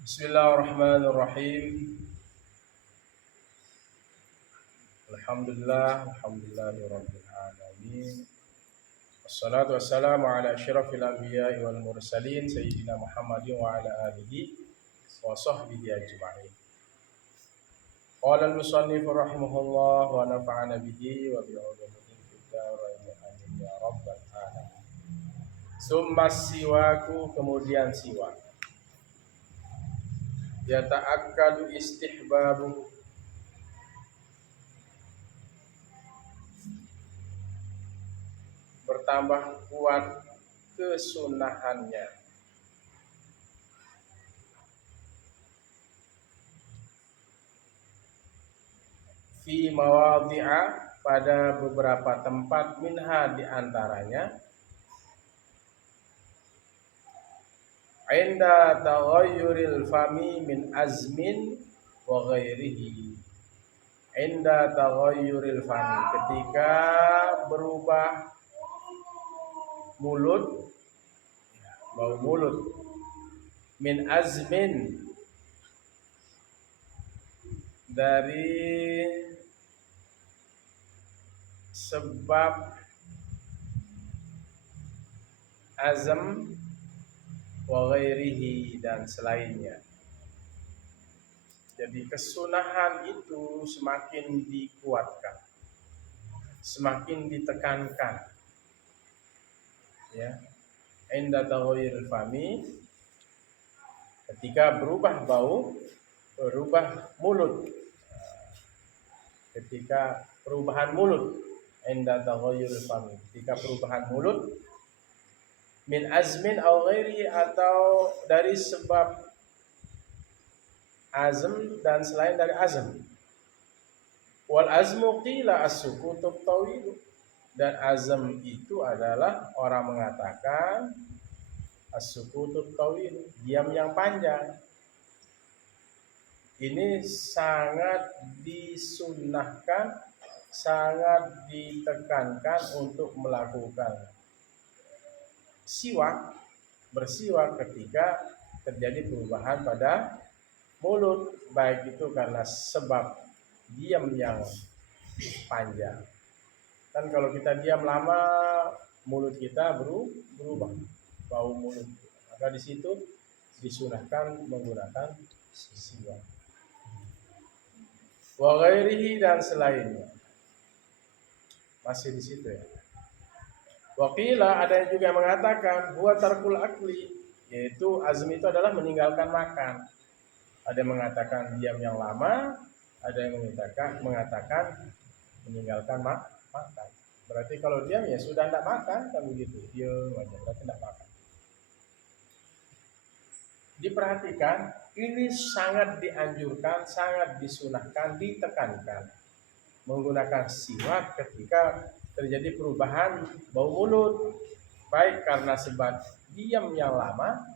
Bismillahirrahmanirrahim. Alhamdulillahirabbil alamin. Wassalatu wassalamu ala asyrafil anbiya'i wal mursalin sayyidina Muhammadin wa ala alihi wa sahbihi ajma'in. Qala al-musannif rahimahullah wa nafa'ana bihi wa bi ulumihi fid dharain amin ya rabbal alamin. Summa siwaku, kemudian siwak. Yata'akkadu istihbabu, bertambah kuat kesunahannya. Fi mawadhi'a, pada beberapa tempat, minha diantaranya, inda taghayyuril fami min azmin wa ghairihi. Inda taghayyuril fami, ketika berubah mulut, bau mulut, min azmin, dari sebab azam, wa ghairihi, dan selainnya. Jadi kesunahan itu semakin dikuatkan, semakin ditekankan, ya. Inda taghayyuril fami, ketika berubah bau, berubah mulut, ketika perubahan mulut, inda taghayyuril fami, ketika perubahan mulut, min azmin aw ghairi, atau dari sebab azm dan selain dari azm. Wal azmu qila as-sukutut tawil, dan azm itu adalah orang mengatakan as-sukutut tawil, diam yang panjang. Ini sangat disunnahkan, sangat ditekankan untuk melakukan siwak, bersiwak ketika terjadi perubahan pada mulut, baik itu karena sebab diam yang panjang. Kan kalau kita diam lama, mulut kita berubah, bau mulut. Maka di situ disunahkan menggunakan siwak. Wa ghairihi, dan selainnya. Masih di situ ya. Waqila, ada yang juga mengatakan huwa tarkul akli, yaitu azm itu adalah meninggalkan makan. Ada yang mengatakan diam yang lama, ada yang mengatakan meninggalkan makan. Berarti kalau diam ya sudah tidak makan, kan begitu. Diam aja, berarti tidak makan. Diperhatikan, ini sangat dianjurkan, sangat disunahkan, ditekankan menggunakan siwak ketika terjadi perubahan bau mulut, baik karena sebab diam yang lama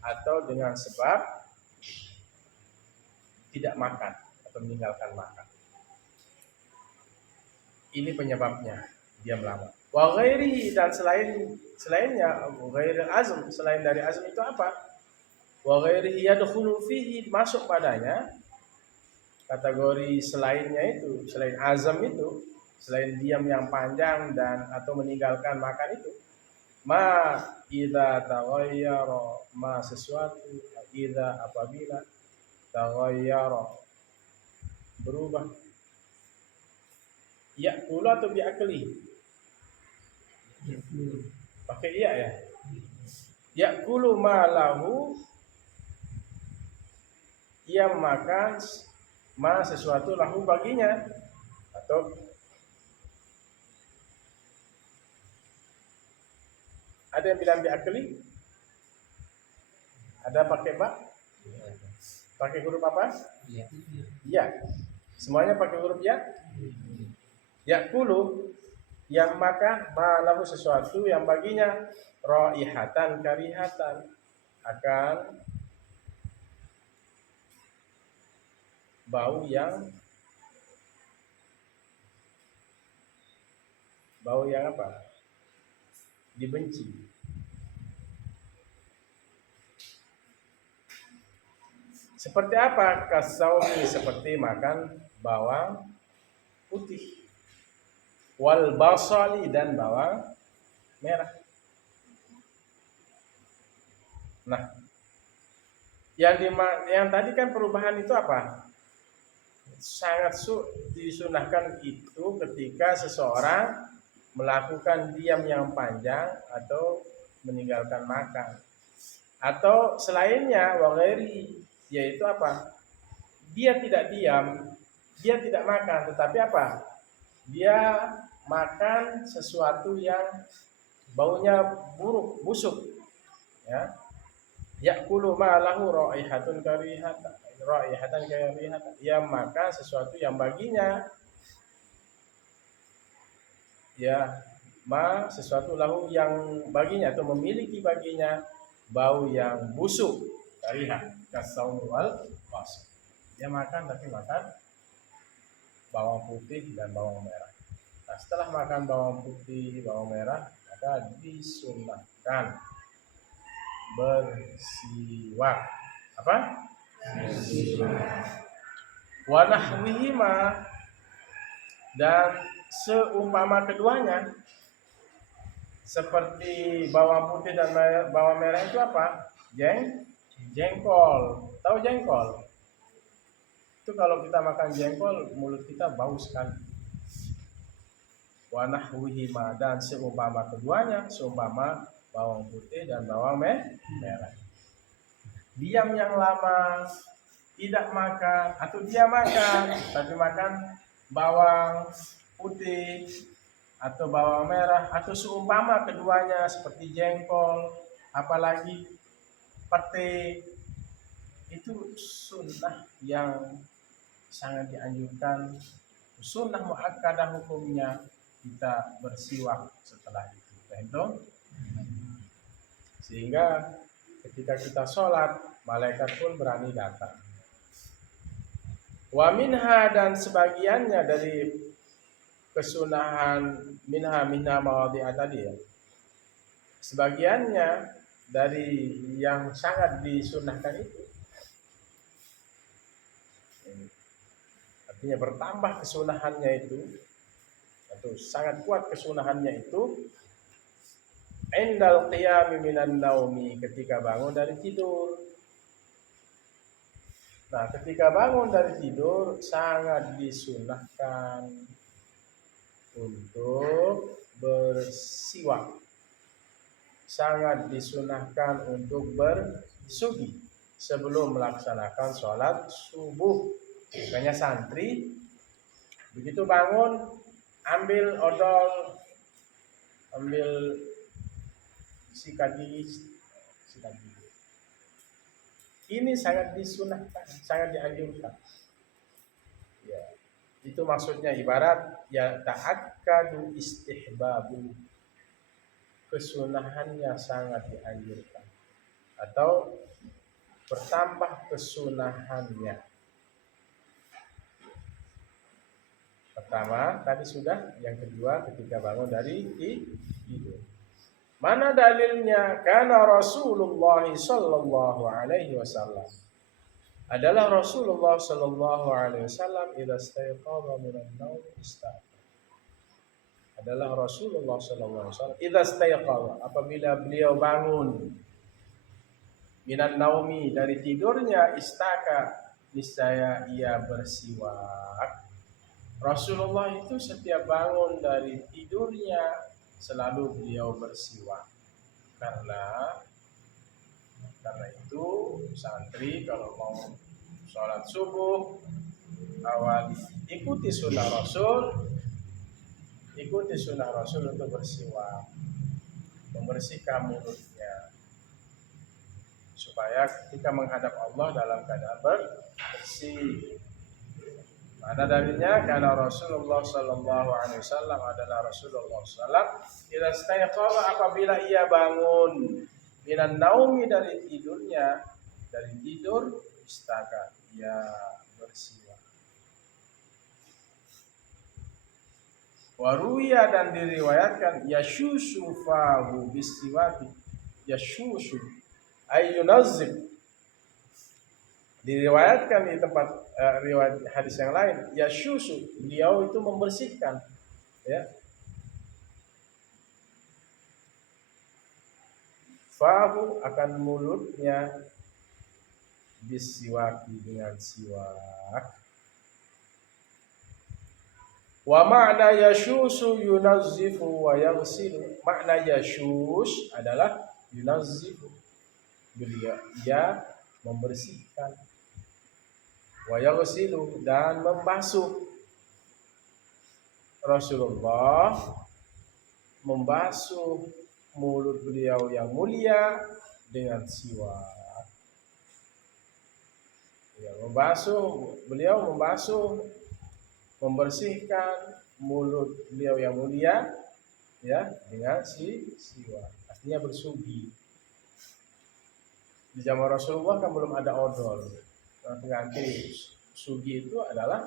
atau dengan sebab tidak makan atau meninggalkan makan. Ini penyebabnya, diam lama. Wa ghairihi, dan selainnya, ghairil azm, selain dari azm itu apa? Wa ghairihi yadkhulu fihi, masuk padanya kategori selainnya itu, selain azam itu, selain diam yang panjang dan atau meninggalkan makan itu, ma idza taghayyara, ma sesuatu, idza apabila taghayyara, berubah, ya'kulu atau bi'akli, pakai iya ya, ya'kulu ma lahu, ia makan ma sesuatu lahu baginya, atau ada yang bilang bi'akli, ada pakai ba, pakai huruf apa? Ya, semuanya pakai huruf ya. Ya'kulu, yang makan, ma lahu sesuatu yang baginya, raihatan karihatan, akan bau yang apa? Dibenci. Seperti apa? Kasaumi, seperti makan bawang putih, wal basali, dan bawang merah. Nah, yang tadi kan perubahan itu apa? Sangat disunahkan itu ketika seseorang melakukan diam yang panjang atau meninggalkan makan. Atau selainnya, waghairi, yaitu apa? Dia tidak diam, dia tidak makan, tetapi apa? Dia makan sesuatu yang baunya buruk, busuk, ya. Ya'kulu ma lahu raihatun karihatan, raihatan karihatan. Dia makan sesuatu yang baginya, ya, sesuatu lahu yang baginya atau memiliki baginya bau yang busuk, karihat, kasaum wal bas. Dia makan tapi makan bawang putih dan bawang merah. Nah, setelah makan bawang putih, bawang merah, maka disunahkan bersiwak. Apa? Wa nahwihima, dan seumpama keduanya, seperti bawang putih dan bawang merah itu apa? Jengkol. Tahu jengkol? Itu kalau kita makan jengkol, mulut kita bau sekali. Wa nahwihima, dan seumpama keduanya, seumpama bawang putih dan bawang merah. Diam yang lama, tidak makan, atau dia makan tapi makan bawang putih atau bawang merah, atau seumpama keduanya seperti jengkol, apalagi pete, itu sunnah yang sangat dianjurkan, sunnah muakkadah hukumnya, kita bersiwak setelah itu. Sehingga ketika kita sholat, malaikat pun berani datang. Wa minha, dan sebagiannya dari kesunahan, minha mawadhi'a tadi ya. Sebagiannya dari yang sangat disunahkan itu, artinya bertambah kesunahannya itu, atau sangat kuat kesunahannya itu, indal qiyami minan naumi, ketika bangun dari tidur. Nah, ketika bangun dari tidur sangat disunahkan untuk bersiwak, sangat disunahkan untuk bersugi sebelum melaksanakan sholat subuh. Makanya santri begitu bangun, ambil odol, ambil sikat gigi. Ini sangat disunahkan, sangat dianjurkan. Ya, itu maksudnya ibarat ya ta'akkadu istihbabu, kesunahannya sangat dianjurkan atau bertambah kesunahannya. Pertama tadi sudah, yang kedua ketika bangun dari tidur. Mana dalilnya? Karena Rasulullah sallallahu alaihi wasallam, adalah Rasulullah sallallahu alaihi wasallam idza istayqadha minan naum istaqam. Adalah Rasulullah sallallahu alaihi wasallam idza istayqadha, apabila beliau bangun, minan naumi, dari tidurnya, istaka, niscaya ia bersiwak. Rasulullah itu setiap bangun dari tidurnya selalu beliau bersiwak. Karena itu santri kalau mau sholat subuh, awal ikuti sunnah Rasul untuk bersiwak, membersihkan mulutnya, supaya ketika menghadap Allah dalam keadaan bersih. Mana dalilnya? Karena Rasulullah sallallahu alaihi wasallam, adalah Rasulullah sallallahu idza istayqadha, apabila ia bangun, minan naumi, dari tidurnya, dari tidur, istaka, ia bersiwak. Waruya, dan diriwayatkan, yashushu fahu bisiwaki, yashushu ay yunazzib, Diriwayatkan di tempat riwayat hadis yang lain, yashushu, beliau itu membersihkan, ya. Fahu, akan mulutnya, bisiwaki, dengan siwak. Wa makna yashusu yunazzifu wa yaghsilu. Makna yashus adalah yunazzifu, beliau dia membersihkan, wa yaghsilu, dan membasuh. Rasulullah membasuh mulut beliau yang mulia dengan siwak. Ya, beliau membasuh, membersihkan mulut beliau yang mulia, ya, dengan siwak. Artinya bersugi. Di zaman Rasulullah kan belum ada odol. Pengganti sugi itu adalah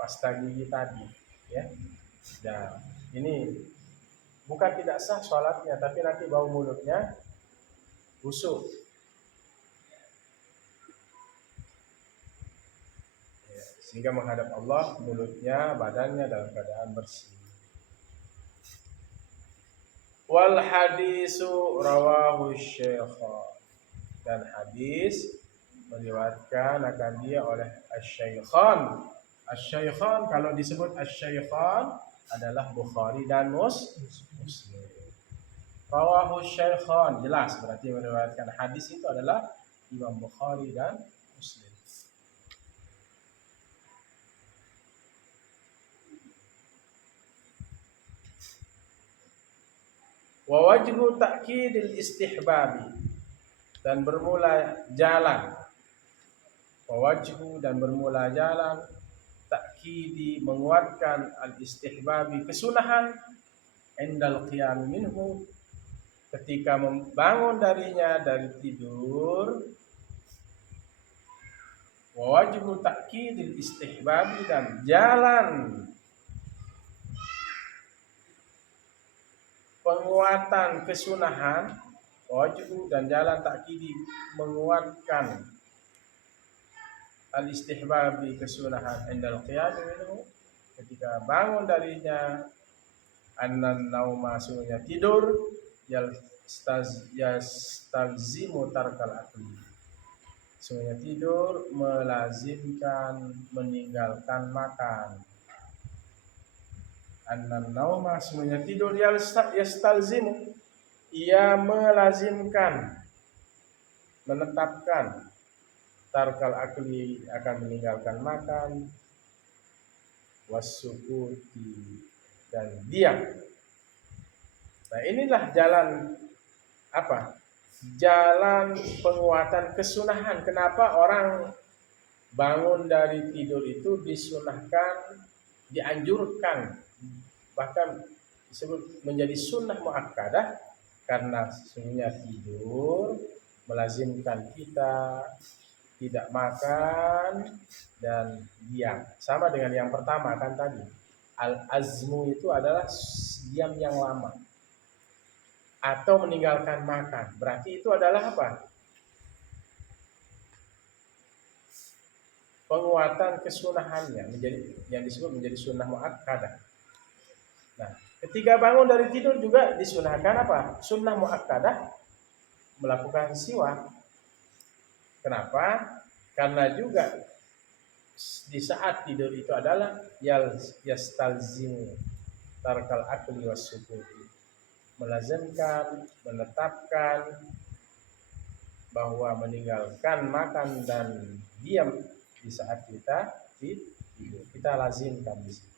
pasta gigi tadi, ya. Dan ini bukan tidak sah sholatnya, tapi nanti bau mulutnya busuk. Ya, sehingga menghadap Allah, mulutnya, badannya dalam keadaan bersih. Wal hadisu rawahu syaikhan, dan hadis meriwayatkan akan dia oleh asy-syaikhan. Asy-syaikhan, kalau disebut asy-syaikhan adalah Bukhari dan Muslim. Rawahu syaikhan, jelas berarti meriwayatkan hadis itu adalah Imam Bukhari dan Muslim. Wa wajhu ta'kidil istihbabi, dan bermula jalan. Wa wajhu, dan bermula jalan, ta'kidi, menguatkan, al-istihbabi, kesunahan, indal qiyam minhu, ketika membangun darinya dari tidur. Wa wajhu ta'kidil istihbabi, dan jalan penguatan kesunahan, wajib, dan jalan takkidi, menguatkan al-istihbabi, kesunahan, indal qiyam minhu, ketika bangun darinya, annan nauma, sungguhnya tidur, yastalzimu tarkal akli, sungguhnya tidur melazimkan meninggalkan makan. Annan nauma, sungguhnya tidur, yastalzimu, ia melazimkan, menetapkan, tarkal akli, akan meninggalkan makan, wasukuti, dan diam. Nah, inilah jalan apa? Jalan penguatan kesunahan. Kenapa orang bangun dari tidur itu disunahkan, dianjurkan, bahkan disebut menjadi sunnah muakkadah, karena sesungguhnya tidur melazimkan kita tidak makan dan diam. Sama dengan yang pertama kan tadi. Al-azmu itu adalah diam yang lama atau meninggalkan makan. Berarti itu adalah apa? Penguatan kesunahannya, menjadi yang disebut menjadi sunnah muakkadah. Nah, ketika bangun dari tidur juga disunahkan apa? Sunnah muakkadah, melakukan siwak. Kenapa? Karena juga di saat tidur itu adalah yastalzimu tarkal akli wasukuti, melazimkan, menetapkan bahwa meninggalkan makan dan diam di saat kita tidur, kita lazimkan di situ.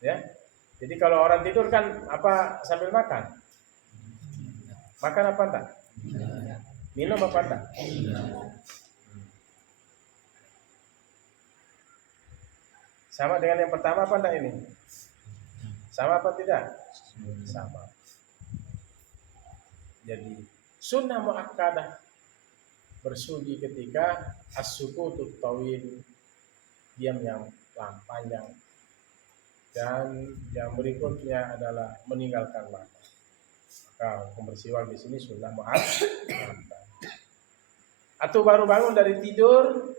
Ya. Jadi kalau orang tidur kan apa sambil makan? Makan apa enggak? Minum apa enggak? Sama dengan yang pertama apa enggak ini? Sama apa tidak? Sama. Jadi sunnah muakkadah bersugi ketika as-sukutut tawil, diam yang panjang. Dan yang berikutnya adalah meninggalkan makan. Maka hukum bersiwak di sini sunnah muakkadah. Atau baru bangun dari tidur,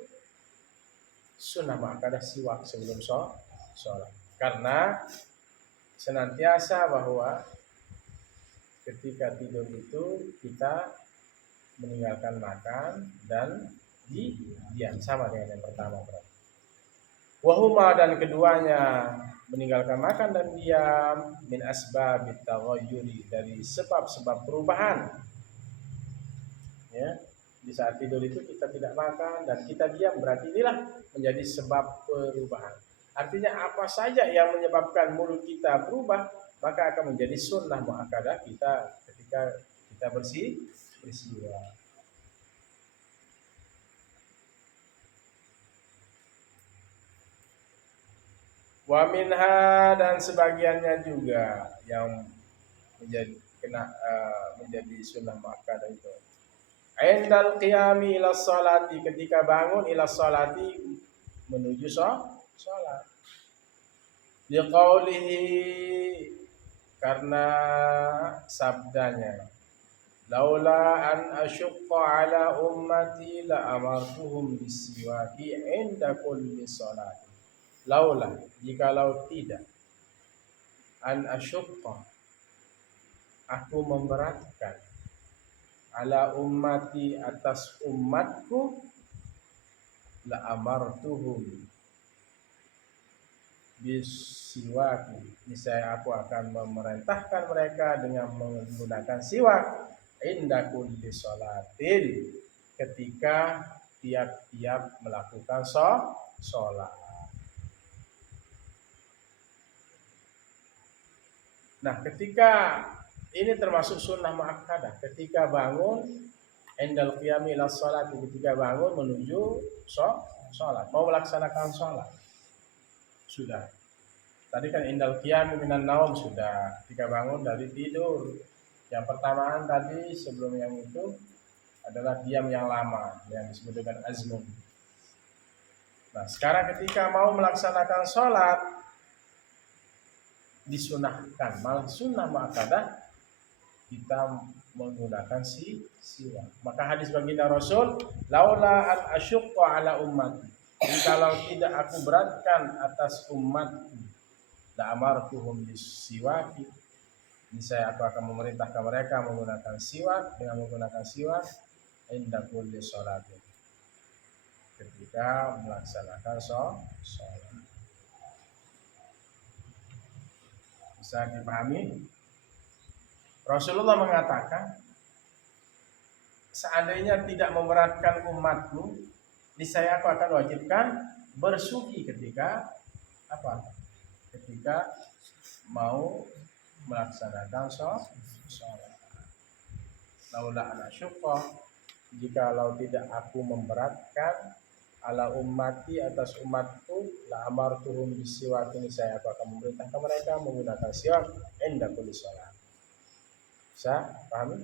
sunnah muakkadah siwak sebelum sholat. Karena senantiasa bahwa ketika tidur itu kita meninggalkan makan dan diam, sama dengan yang pertama berarti. Wahuma, dan keduanya meninggalkan makan dan diam, min asbabit taghayyuri, dari sebab-sebab perubahan. Ya, di saat tidur itu kita tidak makan dan kita diam, berarti inilah menjadi sebab perubahan. Artinya apa saja yang menyebabkan mulut kita berubah, maka akan menjadi sunnah muakkadah kita ketika kita bersiwak. Wa minha, dan sebagiannya juga yang menjadi sunnah muakkadah itu. Indal qiyami ila sholati, ketika bangun ila sholati, menuju sholat. Liqaulihi, karena sabdanya, laula an asyqa ala ummati la amartuhum bisiwaki inda kulli sholati. Laula, jikalau tidak, an asyqa, aku memberatkan, ala ummati, atas umatku, la amartuhum bisiwaki, niscaya aku akan memerintahkan mereka dengan menggunakan siwak inda kulli sholatin, ketika tiap-tiap melakukan sholat. Nah, ketika ini termasuk sunnah muakkadah, ketika bangun endal qiyami ila sholat, ketika bangun menuju sholat, mau melaksanakan sholat. Sudah. Tadi kan endal qiyami minan naum sudah, ketika bangun dari tidur. Yang pertamaan tadi sebelum yang itu adalah diam yang lama, yang disebut dengan azmun. Nah, sekarang ketika mau melaksanakan sholat, disunahkan, malah sunnah muakkadah, kita menggunakan siwak. Maka hadis baginda Rasul, laula an asyqa ala ummati, kalau tidak aku beratkan atas umatku, la amartuhum bisiwaki, niscaya aku akan memerintahkan mereka menggunakan siwak, dengan menggunakan siwak inda kulli sholatin, ketika melaksanakan sholat. Bisa dipahami? Rasulullah mengatakan, seandainya tidak memberatkan umatku, niscaya aku akan wajibkan bersuci ketika apa? Ketika mau melaksanakan sholat. Laula ana syuqa, jikalau tidak aku memberatkan, ala ummati, atas umatku, la amartuhum bisiwak, niscaya aku akan memerintahkan mereka menggunakan siwak inda kulli sholat. Bisa pahami?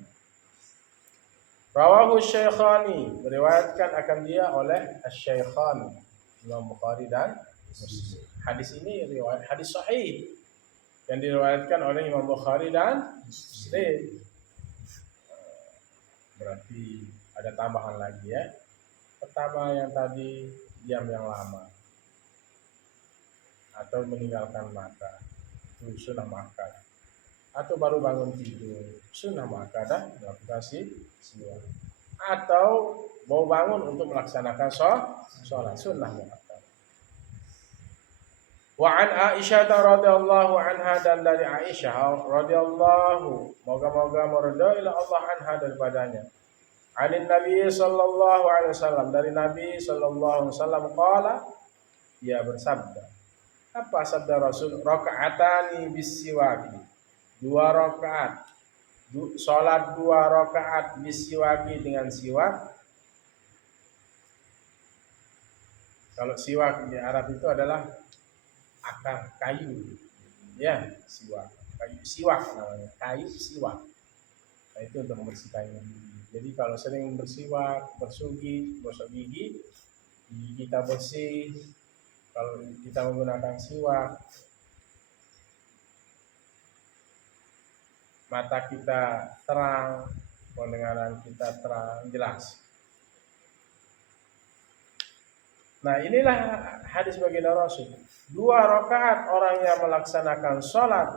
Rawahu Syaikhani, meriwayatkan akan dia oleh Asy-Syaikhan, Imam Bukhari dan Muslim. Hadis ini riwayat hadis sahih yang diriwayatkan oleh Imam Bukhari dan Muslim. Berarti ada tambahan lagi ya. Pertama yang tadi diam yang lama atau meninggalkan makan, itu sunnah makan. Atau baru bangun tidur, sunnah muakkadah melakukan siwak. Atau mau bangun untuk melaksanakan sholat, sunnah muakkadah. Wa an Aisyah radhiyallahu anha, dan dari Aisyah radhiyallahu, moga-moga meridai Allah anha daripadanya. Anin Nabi sallallahu alaihi wasallam, dari Nabi sallallahu alaihi wasallam, qala, dia bersabda. Apa sabda Rasul? Raka'atani bisiwaki, 2 rakaat, sholat 2 rakaat bisiwaki, dengan siwak. Kalau siwak di Arab itu adalah akar kayu, ya, siwak, kayu siwak namanya, kayu siwak. Nah, itu untuk membersihkan gigi. Jadi kalau sering bersiwak, gosok gigi kita bersih. Kalau kita menggunakan siwak, mata kita terang, pendengaran kita terang, jelas. Nah, inilah hadis baginda Rasul. 2 rakaat orang yang melaksanakan sholat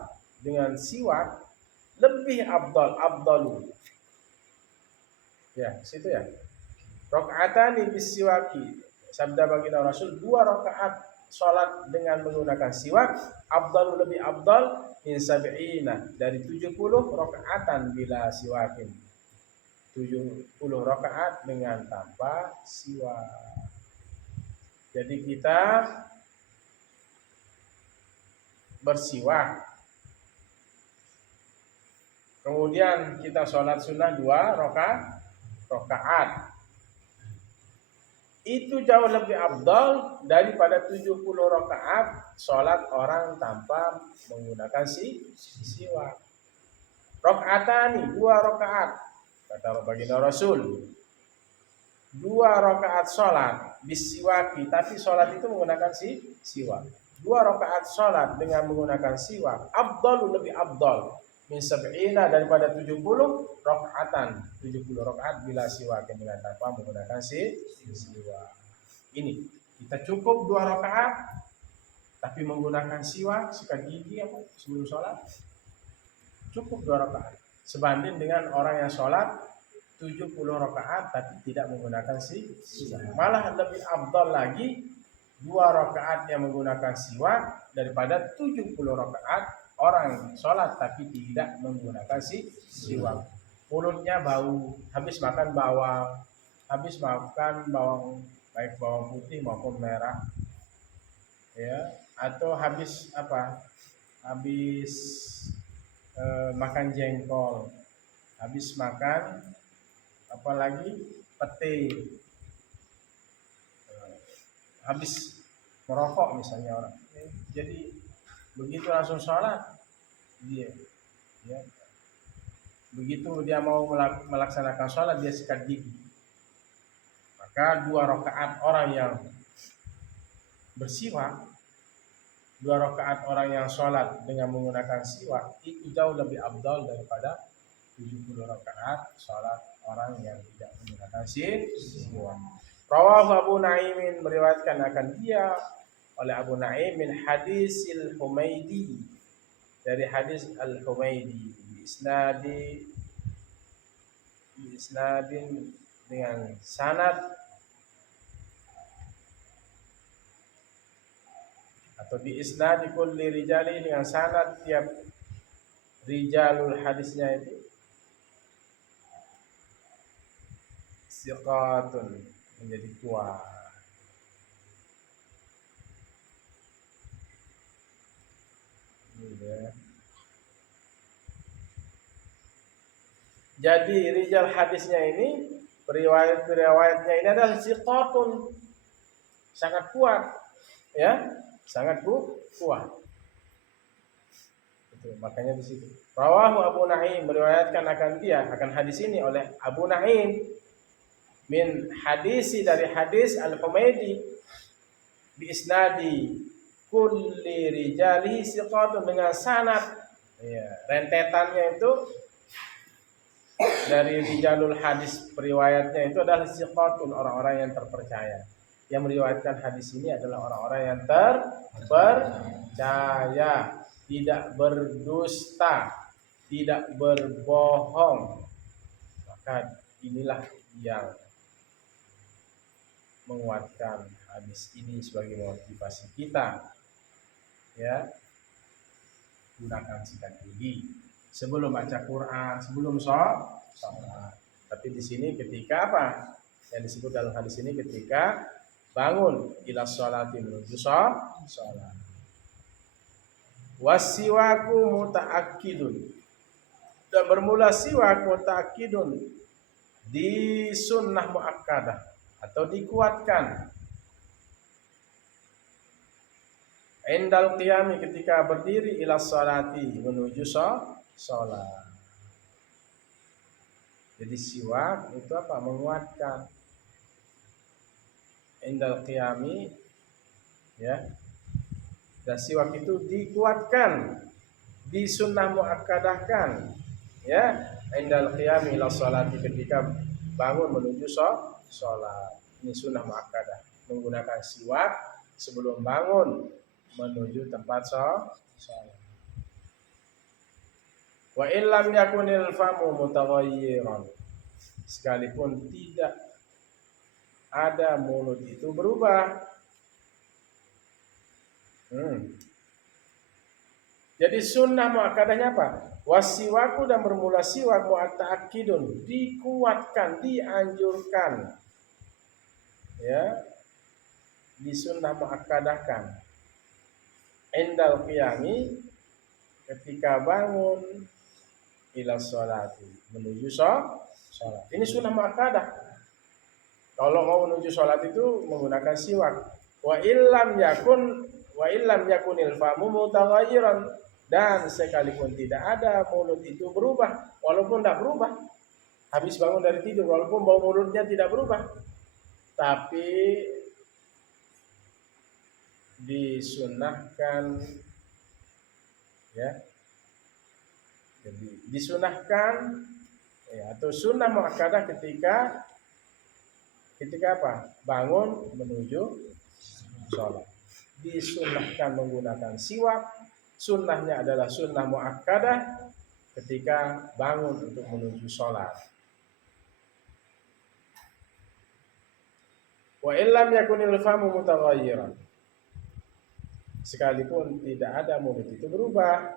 dengan siwak lebih afdalu. Ya, situ ya. Rakaatani bisiwaki. Sabda baginda Rasul, 2 rakaat sholat dengan menggunakan siwak afdalu, lebih afdal min sab'ina, dari 70 rakaatan bila siwakin. 70 rakaat dengan tanpa siwak. Jadi kita bersiwak, kemudian kita sholat sunnah 2 rakaat. Itu jauh lebih afdal daripada 70 rakaat sholat orang tanpa menggunakan siwak. Rakaatani, 2 rakaat, kata baginda Rasul. 2 rakaat sholat bisiwaki, tapi sholat itu menggunakan siwak. 2 rakaat sholat dengan menggunakan siwak afdalu, lebih afdal min sab'ina, daripada 70 rakaatan, 70 rakaat bila siwak, dengan tanpa menggunakan siwak. Ini kita cukup 2 rakaat tapi menggunakan siwak, sikat gigi sebelum sholat, cukup 2 rakaat, sebanding dengan orang yang sholat 70 rakaat tapi tidak menggunakan siwak. Malah lebih afdal lagi 2 rakaat yang menggunakan siwak daripada 70 rakaat orang sholat tapi tidak menggunakan siwak. Mulutnya bau, habis makan bawang, baik bawang putih maupun merah, ya, atau habis makan jengkol, habis makan apalagi pete, habis merokok misalnya orang. Jadi begitu langsung sholat dia, ya, begitu dia mau melaksanakan sholat dia sikat gigi. Maka 2 rakaat orang yang bersiwak, 2 rakaat orang yang sholat dengan menggunakan siwak itu jauh lebih afdal daripada 70 rakaat sholat orang yang tidak menggunakan siwak. Rawahu Abu Naim, meriwayatkan akan dia oleh Abu Naim min hadisil Humaidi, dari hadis Al-Humaidi, isnadin dengan sanad atau bi isnadi kulli rijali, dengan sanad tiap rijalul hadisnya itu siqatun, menjadi kuat. Jadi rijal hadisnya ini, periwayatnya ini adalah siqatun, sangat kuat, ya, sangat kuat. Itu makanya di situ. Rawahu Abu Naim, meriwayatkan akan hadis ini oleh Abu Naim min hadisi, dari hadis Al-Humaidi, bi isnadi kulli rijali siqatun, dengan sanad, ya, rentetannya itu dari rijalul hadis, periwayatnya itu adalah siqatun, orang-orang yang terpercaya. Yang meriwayatkan hadis ini adalah orang-orang yang terpercaya, tidak berdusta, tidak berbohong. Maka inilah yang menguatkan hadis ini sebagai motivasi kita, ya. Gunakan sikat gigi sebelum baca Quran, sebelum sholat. Tapi di sini ketika yang disebut dalam hadis ini, ketika bangun ila sholati, menuju sholat. Wasiwaku muta'akkidun, dan bermula siwak muta'akkidun, di sunnah muakkadah atau dikuatkan. Indal qiyami, ketika berdiri, ila sholati, menuju sholat. Jadi siwak itu menguatkan. Indal qiyami, ya. Dan siwak itu dikuatkan, di sunnah muakkadahkan, ya. Indal qiyami ila sholati, ketika bangun menuju sholat. Ini sunnah muakkadah. menggunakan siwak sebelum bangun menuju tempat sholat. Wa illam yakunil famu mutaghayyiran, sekalipun tidak ada mulut itu berubah. Jadi sunnah muakkadahnya apa? Wasiwaku, dan bermula siwak mu'akkadun, dikuatkan, dianjurkan. Ya, disunnah muakkadahkan. Indal qiyami, ketika bangun, ila sholati, menuju sholat. Ini sunnah muakkadah. Kalau mau menuju sholat itu menggunakan siwak. Wa illam yakunil famu mutaghayyiran, dan sekalipun tidak ada mulut itu berubah, walaupun tidak berubah, habis bangun dari tidur, walaupun bau mulutnya tidak berubah, tapi disunahkan, ya, jadi disunahkan, ya, atau sunnah muakkadah ketika apa? Bangun menuju sholat. Disunahkan menggunakan siwak. Sunnahnya adalah sunnah muakkadah ketika bangun untuk menuju sholat. Wa illam yakunil famu mutaghayyiran, sekalipun tidak ada mulut itu berubah.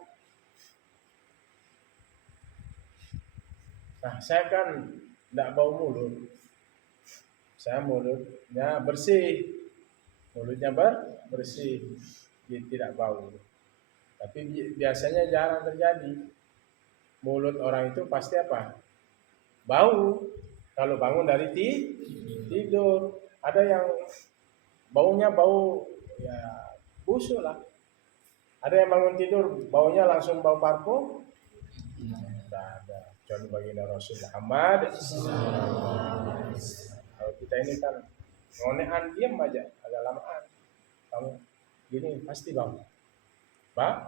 Nah, saya kan tidak bau mulut, saya mulutnya bersih, bersih, dia tidak bau. Tapi biasanya jarang terjadi. Mulut orang itu pasti apa? Bau. Kalau bangun dari tidur, ada yang baunya bau ya busuk lah. Ada yang bangun tidur baunya langsung bau parfum. Tidak ada. Kecuali baginda Rasul Muhammad. Kalau kita ini kan ngonehan, diam aja, agak lamaan. Kamu gini pasti bau. Bau.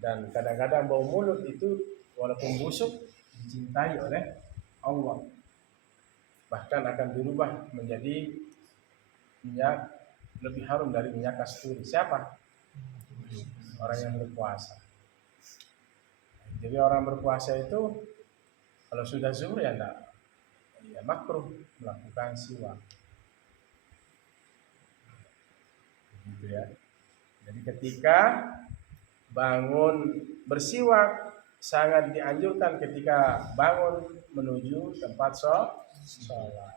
Dan kadang-kadang bau mulut itu walaupun busuk dicintai oleh Allah. Bahkan akan berubah menjadi minyak lebih harum dari minyak kasturi. Siapa? Orang yang berpuasa. Jadi orang berpuasa itu kalau sudah zuhur ya makruh melakukan siwak. Gitu ya. Jadi ketika bangun bersiwak sangat dianjurkan ketika bangun menuju tempat sholat.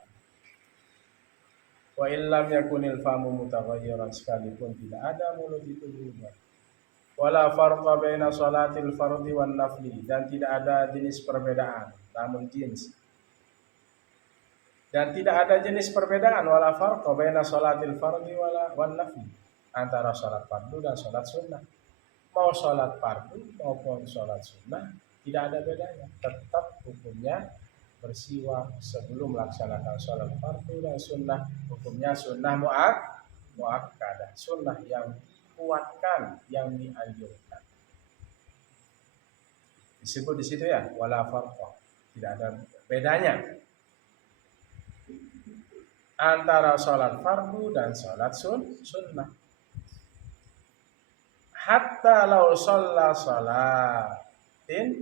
Wa illam yakunil famu mutaghayyiran, sekalipun tidak ada mulut itu berubah. Wala farqa baina sholatil fardhi wan nafli, dan tidak ada jenis perbedaan, namun jins. Dan tidak ada jenis perbedaan, wala farqa baina sholatil fardhi wan nafli, antara sholat fardu dan sholat sunnah. Mau sholat fardu maupun sholat sunnah tidak ada bedanya, tetap hukumnya bersiwak sebelum melaksanakan sholat fardu dan sunnah. Hukumnya sunnah muakkadah, sunnah yang dikuatkan, yang dianjurkan. Disebut di situ ya, wala farqa, tidak ada bedanya antara sholat fardu dan sholat sunnah. Hatta law shalla salatan,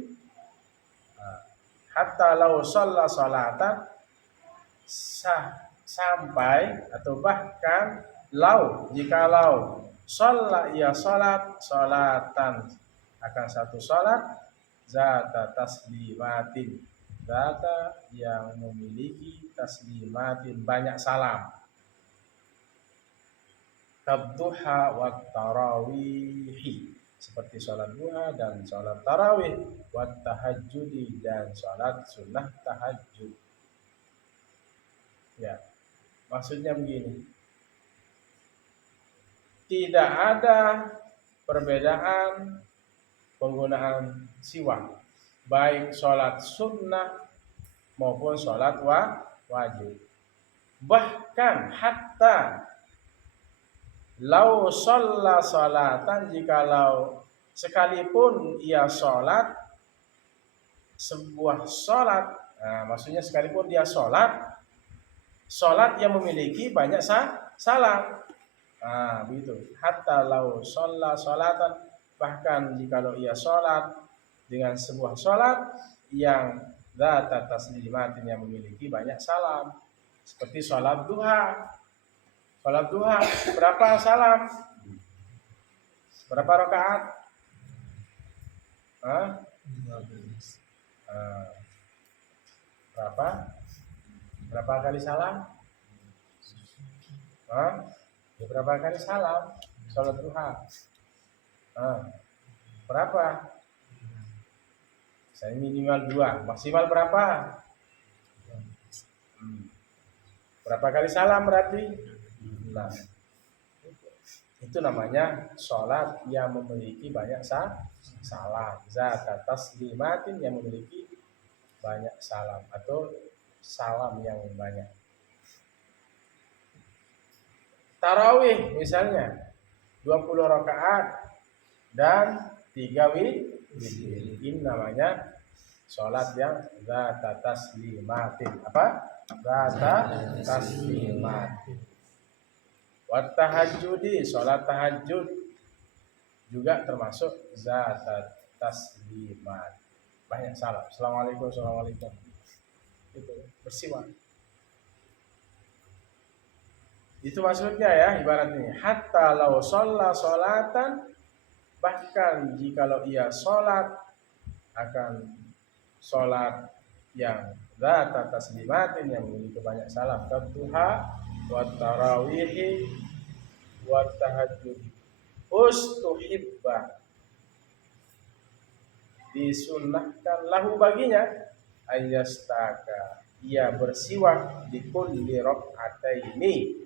sampai atau bahkan jikalau shalla ia salatan akan satu salat, zata taslimatin, zata yang memiliki taslimatin, banyak salam, kadduha wat tarawihi, seperti sholat duha dan sholat tarawih, wat tahajjudi, dan sholat sunnah tahajud. Ya, maksudnya begini, tidak ada perbedaan penggunaan siwak, baik sholat sunnah maupun sholat wajib. Bahkan hatta lau shalla salatan, jikalau sekalipun ia sholat sebuah sholat, maksudnya sekalipun dia sholat yang memiliki banyak salam. Nah, begitu. Hatta lau sholatan, bahkan jikalau ia sholat dengan sebuah sholat yang dzata taslimatin, yang memiliki banyak salam, seperti sholat duha. Sholat duha berapa salam? Berapa rakaat? Hah? Berapa? Berapa kali salam? Hah? Berapa kali salam? Sholat duha. Berapa? Saya minimal 2, maksimal berapa? Berapa kali salam berarti? Nah, itu namanya sholat yang memiliki banyak salam. Zat taslimatin, yang memiliki banyak salam atau salam yang banyak. Tarawih misalnya 20 rakaat dan 3 witir. Ini namanya sholat yang zat taslimatin. Apa? Zat taslimatin. Wat tahajudi, sholat tahajud juga termasuk zat taslimat. Banyak salam. Assalamualaikum, assalamualaikum. Itu bersiwak. Itu maksudnya ya, ibaratnya. Hatta lau sholatan, bahkan jikalau ia sholat akan sholat yang zat taslimatin, yang memiliki banyak salam, duha wa tarawihi wa tahajjud, ustuhibba, disunnahkan lahu baginya, ayastaka, ia bersiwak, di kulli rakaataini,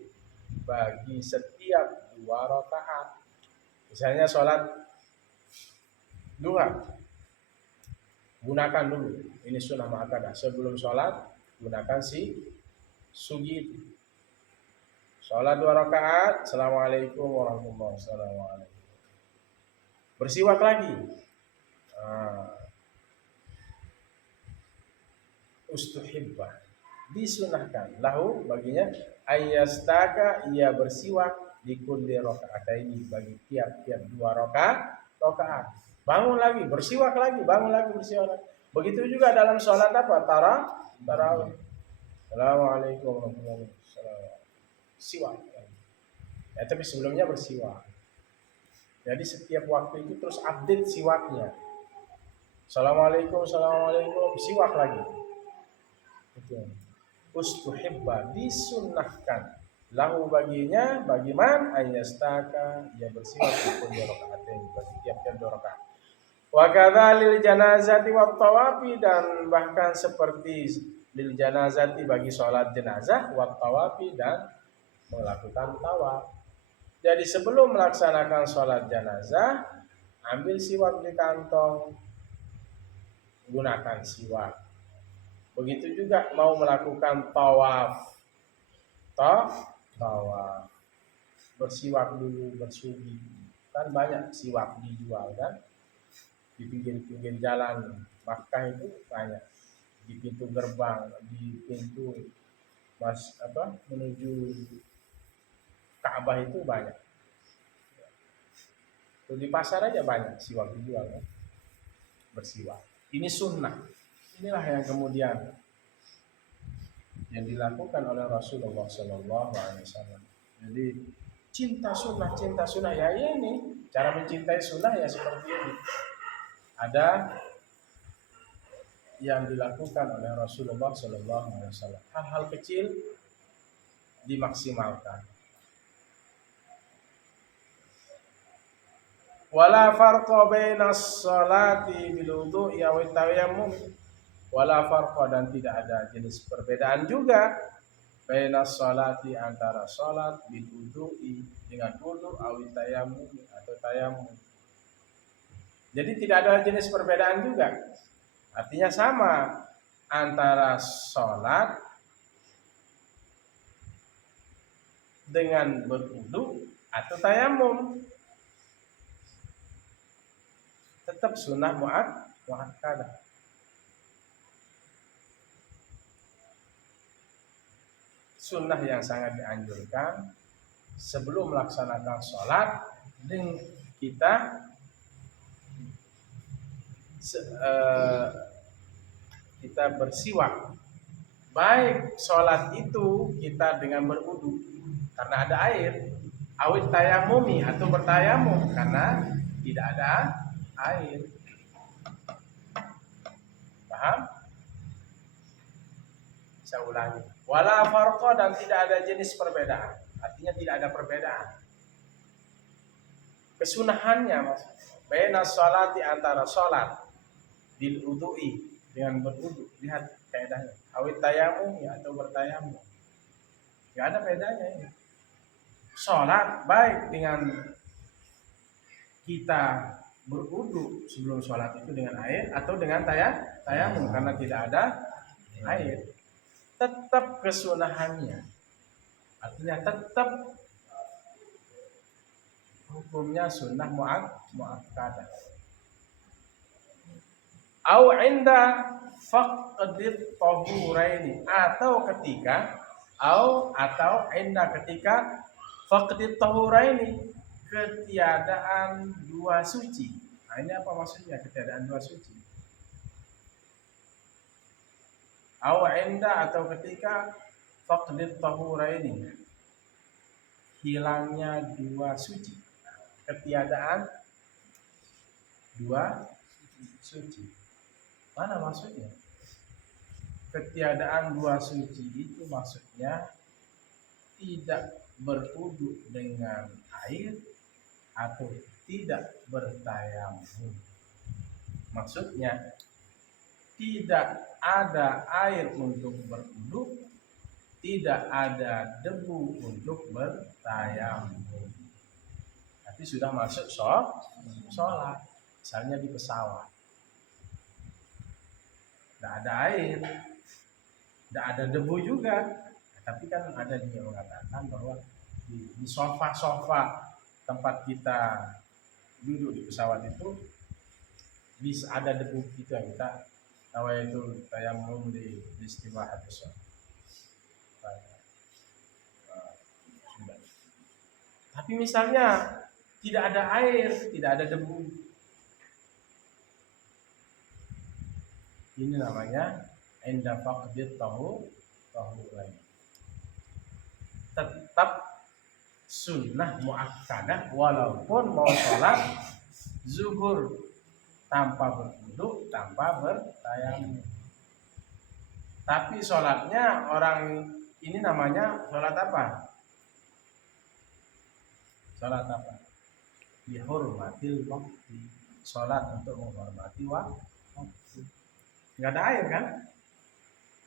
bagi setiap 2 rakaat. Misalnya sholat duha, gunakan dulu, ini sunnah muakkadah, sebelum sholat gunakan si sujud. Sholat 2 rakaat, assalamualaikum warahmatullahi wabarakatuh. Bersiwak lagi. Ustuhibbah, disunahkan lahu baginya, ayastaka, ia bersiwak, di kulli rakaataini, bagi tiap-tiap 2 rakaat. Bangun lagi, bersiwak lagi, bangun lagi, bersiwak lagi. Begitu juga dalam sholat apa? Tarawih. Assalamualaikum warahmatullahi wabarakatuh. Siwak. Ya, tapi sebelumnya bersiwak. Jadi setiap waktu itu terus update siwaknya. Assalamualaikum, assalamualaikum, siwak lagi. Itu. Ustuhibba, disunnahkan lahu baginya, bagi man, ayastaka, ia bersiwak di kulli rakaatain, bagi tiap-tiap 2 rakaat. Wa kadzalil janazati wat tawafi, dan bahkan seperti lil janazati, bagi sholat jenazah, wat tawafi, dan melakukan tawaf. Jadi sebelum melaksanakan sholat jenazah, ambil siwak di kantong, gunakan siwak. Begitu juga mau melakukan tawaf, bersiwak dulu, bersugi. Kan banyak siwak dijual kan, di pinggir-pinggir jalan Makkah itu banyak, di pintu gerbang, di pintu menuju Ka'bah itu banyak. Tuh, di pasar aja banyak siwak dijual kan, bersiwak. Ini sunnah. Inilah yang kemudian yang dilakukan oleh Rasulullah SAW. Jadi cinta sunnah ya ini. Cara mencintai sunnah ya seperti ini. Ada yang dilakukan oleh Rasulullah SAW. Hal-hal kecil dimaksimalkan. Wala farqa bainas salati bil wudu'i wa tayammum. Wala farqa, dan tidak ada jenis perbedaan juga, bainas salati, antara salat, bil wudu'i, dengan wudu, aw tayammum, atau tayammum. Jadi tidak ada jenis perbedaan juga. Artinya sama antara salat dengan berwudu atau tayammum. Tetap sunnah muakkadah. Sunnah yang sangat dianjurkan sebelum melaksanakan sholat dengan kita bersiwak. Baik sholat itu kita dengan berwudu karena ada air, awit tayamumi atau bertayamum karena tidak ada air. Paham? Saya ulangi. Wala farqa, dan tidak ada jenis perbedaan. Artinya tidak ada perbedaan. Kesunahannya maksudnya. Baina sholati, antara sholat bil wudu'i, dengan berwudu. Lihat kaidahnya. Awit tayamum ya, atau bertayamum. Enggak ada bedanya ini. Sholat baik dengan kita berwudu sebelum sholat itu dengan air atau dengan tayamum karena tidak ada air, tetap kesunahannya, artinya tetap hukumnya sunnah muakkadah. Au inda faqdit tahuraini, atau ketika ketika faqdit tahuraini, ketiadaan dua suci. Nah, ini apa maksudnya ketiadaan dua suci? Au inda, atau ketika faqdit tahuraini, hilangnya dua suci. Ketiadaan dua suci. Mana maksudnya? Ketiadaan dua suci itu maksudnya tidak berwudu dengan air atau tidak bertayamum. Maksudnya tidak ada air untuk berwudu, tidak ada debu untuk bertayamum. Tapi sudah masuk sholat, misalnya di pesawat, tidak ada air, tidak ada debu juga. Tapi kan ada juga mengatakan bahwa di sofa tempat kita duduk di pesawat itu bisa ada debu gitu yang kita namanya itu tayamum di istirahat sholat. Tapi misalnya tidak ada air, tidak ada debu, ini namanya inda faqdit tahurain. Tetap sunnah muakkadah walaupun mau sholat zuhur tanpa berwudu, tanpa bertayamum. Tapi sholatnya orang ini namanya sholat apa? Sholat apa? Dihormatil waktu. Sholat untuk menghormati waktu. Nggak ada air kan?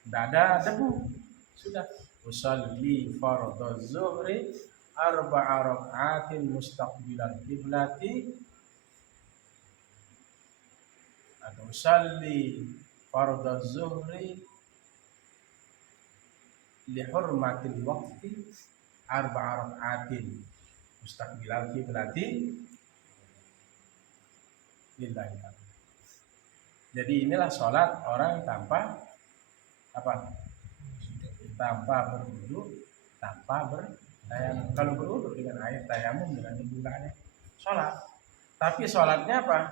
Nggak ada debu. Sudah. Usalli fardhu zuhri arba'a raka'atin mustaqbilal qiblati, atau usalli fardhu zuhri li hurmatil waqti arba'a raka'atin mustaqbilal qiblati lillahi ta'ala. Jadi inilah sholat orang tanpa apa? Tanpa berwudu, tanpa bertayamum. Kalau berwudu dengan air, tayamum dengan bukannya sholat. Tapi sholatnya apa?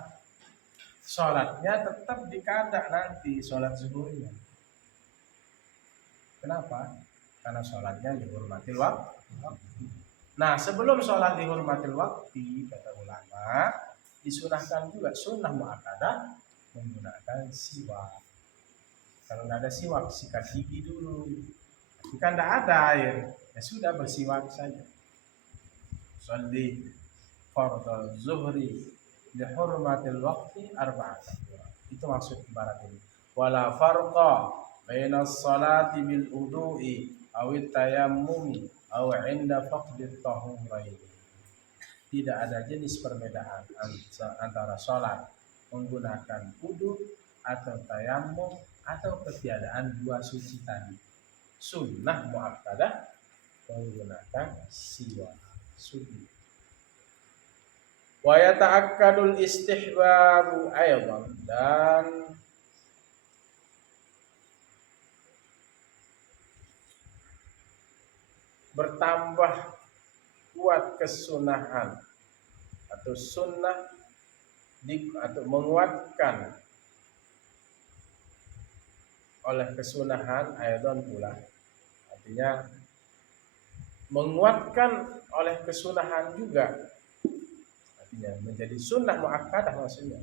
Sholatnya tetap dikada nanti sholat zuhurnya. Kenapa? Karena sholatnya dihormatil waktu. Nah, sebelum sholat dihormatil waktu, kata ulama, disunahkan juga sunnah muakkadah menggunakan siwak. Kalau nggak ada siwak, sikat gigi dulu. Jika tidak ada air, ya sudah bersiwak saja. Sholli fardhu zuhri li hurmatil waqti arba'at. Itu maksud ibarat ini. Wala farqa baina sholati bil wudu'i aw tayammumi aw 'inda faqdi tahurain. Tidak ada jenis perbedaan antara sholat menggunakan wudu atau tayamum atau ketiadaan dua suci tadi. Sunnah muakkadah menggunakan siwak sunnah. Wa yata'akkadul istihbabu aydan, dan bertambah kuat kesunahan atau sunnah atau menguatkan oleh kesunahan aydan pula, artinya menguatkan oleh kesunahan juga, artinya menjadi sunnah muakkadah maksudnya.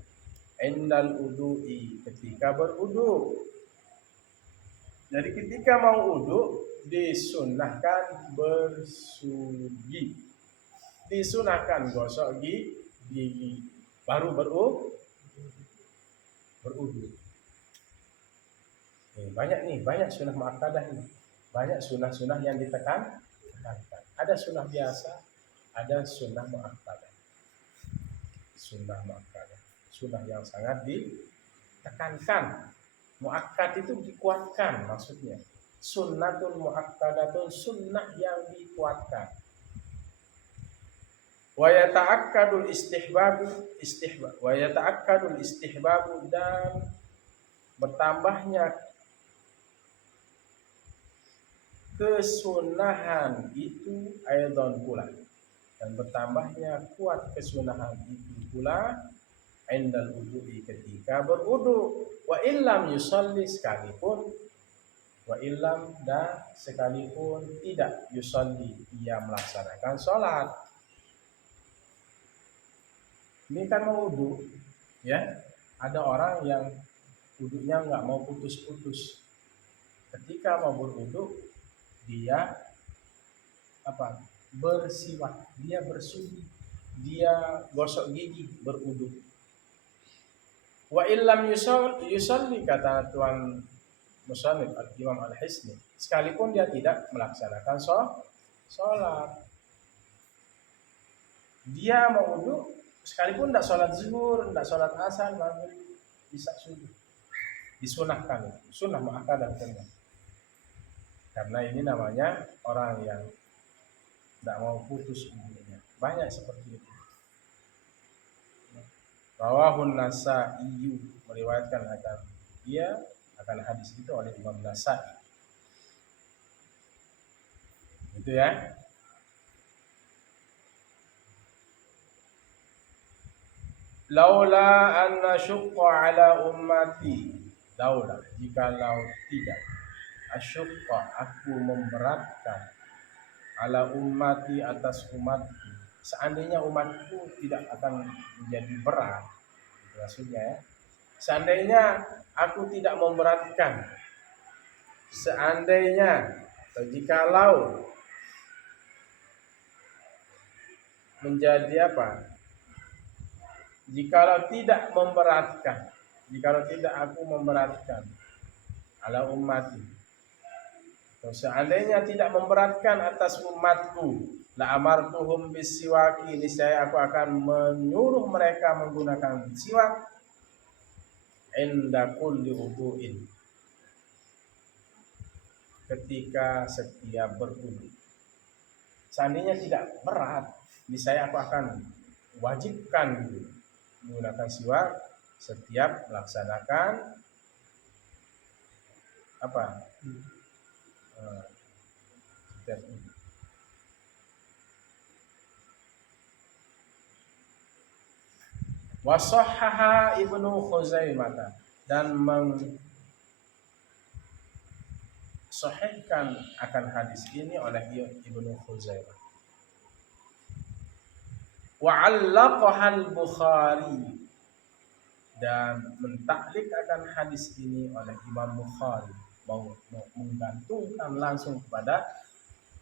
Indal udu'i, ketika berudu. Jadi ketika mau udu disunnahkan bersugi, disunahkan gosok gigi baru berudu. Banyak sunnah muakkadah ini. Banyak sunnah-sunnah yang ditekankan. Ada sunnah biasa, ada sunnah muakkadah. Sunnah muakkadah, sunnah yang sangat ditekankan. Muakkad itu dikuatkan maksudnya. Sunnatun muakkadatun, sunnah yang dikuatkan. Wa yata'akkadul istihbabu dan bertambahnya kesunahan itu aidan pula, dan bertambahnya kuat kesunahan itu pula indal wudu'i, ketika berudu. Wa illam yusalli, sekalipun tidak yusalli, ia melaksanakan sholat. Ini kan mau wudu, ya. Ada orang yang wudunya nggak mau putus-putus. Ketika mau berwudu, dia bersiwak, dia bersuci, dia gosok gigi, berwudu. Wa illam yusalli, kata Tuan Musannif Al-Imam Al-Hisni, sekalipun dia tidak melaksanakan sholat. Dia mau wudu sekalipun tidak sholat zuhur, tidak sholat asar, maghrib, isya, subuh, disunahkan, sunnah muakkadah. Karena ini namanya orang yang tidak mau putus wudunya. Banyak seperti itu. Rawahun Nasa'i, meriwayatkan akan hadis itu oleh Imam Nasa'i. Itu ya. Laula anna syuqqa ala ummati, jikalau tidak asyuqqa, aku memberatkan, ala ummati, atas umatku, seandainya umatku tidak akan menjadi berat, maksudnya ya. Seandainya aku tidak memberatkan, seandainya atau jikalau menjadi jikalau tidak aku memberatkan ala ummati, atau seandainya tidak memberatkan atas umatku, la amartuhum bisiwaki, niscaya aku akan menyuruh mereka menggunakan siwak inda kulli wudu'in, ketika setiap berwudu. Seandainya tidak berat, niscaya aku akan wajibkan menggunakan siwak setiap melaksanakan setiap wudu. Wasahhaha Ibnu Khuzaimah, dan mensahihkan akan hadis ini oleh Ibnu Khuzaimah. Wa 'allaqaha al-Bukhari, dan mentaklik akan hadis ini oleh Imam Bukhari, menggantungkan langsung kepada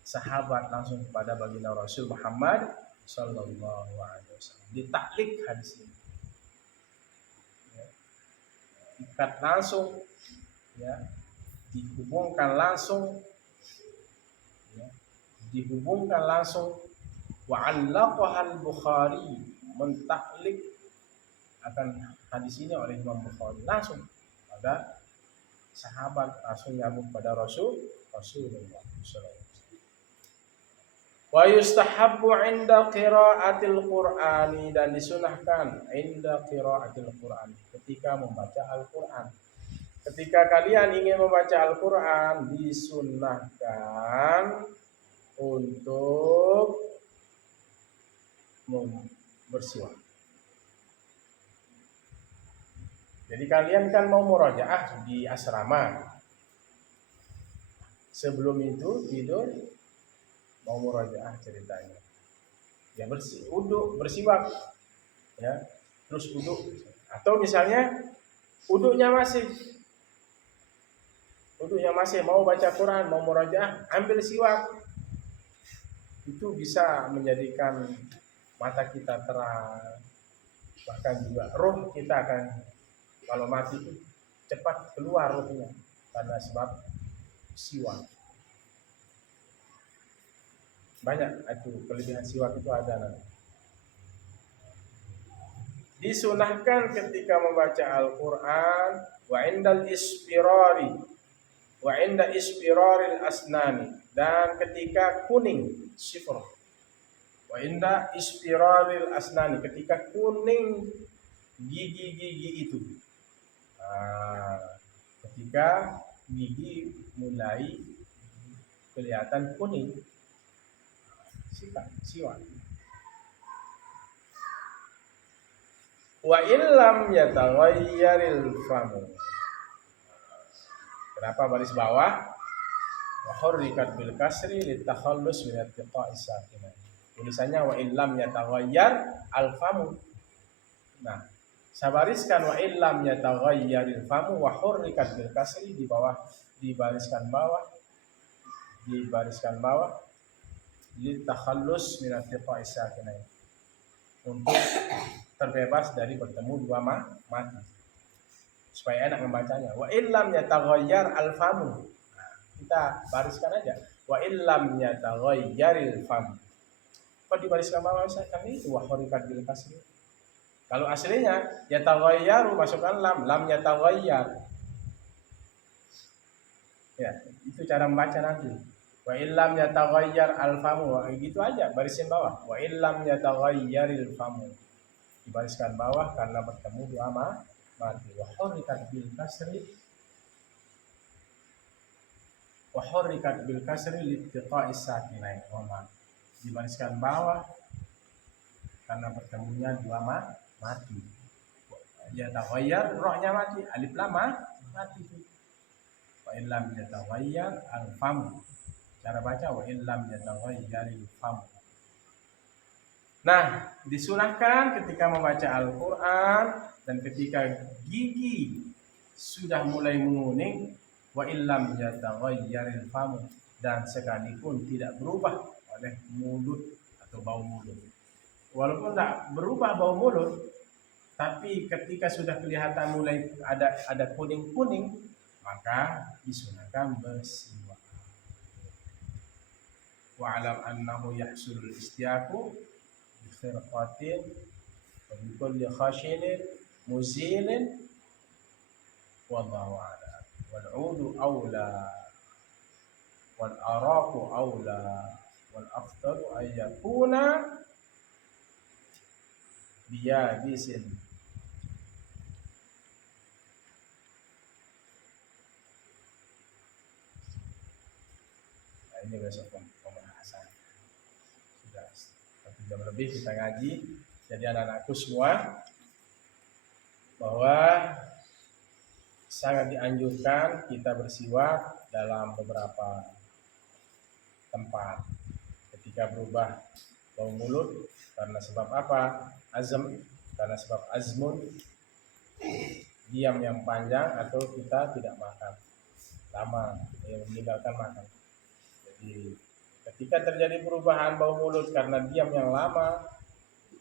sahabat, langsung kepada baginda Rasul Muhammad sallallahu alaihi wasallam. Ditaklik hadis ini, ikat langsung, ya, dihubungkan langsung, wa 'allaqaha al-Bukhari, mentaklik akan hadis ini oleh Imam Bukhari langsung pada sahabat, langsung nyambung pada Rasulullah sallallahu alaihi wasallam. Wa yustahabbu 'inda qira'atil Qur'ani, dan disunahkan 'inda qira'atil Qur'ani, ketika membaca Al-Qur'an. Ketika kalian ingin membaca Al-Qur'an, disunahkan untuk bersiwak. Jadi kalian kan mau murojaah di asrama. Sebelum itu tidur mau murojaah ceritanya. Ya bersiwak, ya, terus uduk. Atau misalnya uduknya masih mau baca Quran, mau murojaah, ambil siwak. Itu bisa menjadikan mata kita terang, bahkan juga roh kita akan, kalau mati itu cepat keluar rohnya karena sebab siwak. Banyak itu kelebihan siwak itu ada nanti. Disunahkan ketika membaca Al-Quran wa inda isfiraril asnani, dan ketika kuning sifr, wa inda isfiraril asnani, ketika kuning gigi-gigi itu. Ketika gigi mulai kelihatan kuning, siwak. Wa illam yataghayyaril famu. Kenapa baris bawah? Wa hurrikat bil kasri litakhallus min ittiqa'is sakinah. Tulisannya wa illam yataghayyar al famu. Nah, saya bariskan wa illam yataghayyaril famu wa hurrikat bil kasri di bawah, dibariskan bawah litakhallus min ittiqa'is sakinah, untuk terbebas dari bertemu dua mati, supaya enak membacanya. Wa illam yataghayyar al-famu. Nah, kita bariskan aja. Wa illam yataghayyaril famu. Kok dibariskan bawah saya? Kan itu wa hurikat bil kasri. Kalau aslinya yataghayyaru, masukkan lam yataghayyar. Ya, itu cara membaca nanti. Wa illam yataghayyar al-famu. Gitu aja, barisin bawah. Wa illam yataghayyaril famu. Dibariskan bawah karena bertemu dua mati. Wa hurrikat bil kasri littiqa'is sakinain. Dibariskan bawah karena bertemunya dua mati. Ya taghayyar, rohnya mati, alif lam mati. Wa illam yataghayyar al-fam. Cara baca wa illam yataghayyaril fam. Nah, disunahkan ketika membaca Al-Quran dan ketika gigi sudah mulai menguning, wa illam yataghayyaril famu, dan sekalipun tidak berubah oleh mulut atau bau mulut. Walaupun tidak berubah bau mulut, tapi ketika sudah kelihatan mulai ada kuning-kuning, maka disunahkan bersiwak. Wa alam annahu yahsulul istiaku khirqatin wa bi kulli khashinin muzilin wallahu a'lam. Wal 'udu aula wal araqu aula wal afdalu ay yakuna biyabisin. Nah, ini besok pembahasan. Sudah 1 jam lebih kita ngaji. Jadi anak-anakku semua, bahwa sangat dianjurkan kita bersiwak dalam beberapa tempat. Ketika berubah bau mulut karena sebab apa? Karena sebab azmun, diam yang panjang, atau kita tidak makan lama, meninggalkan makan. Jadi ketika terjadi perubahan bau mulut karena diam yang lama,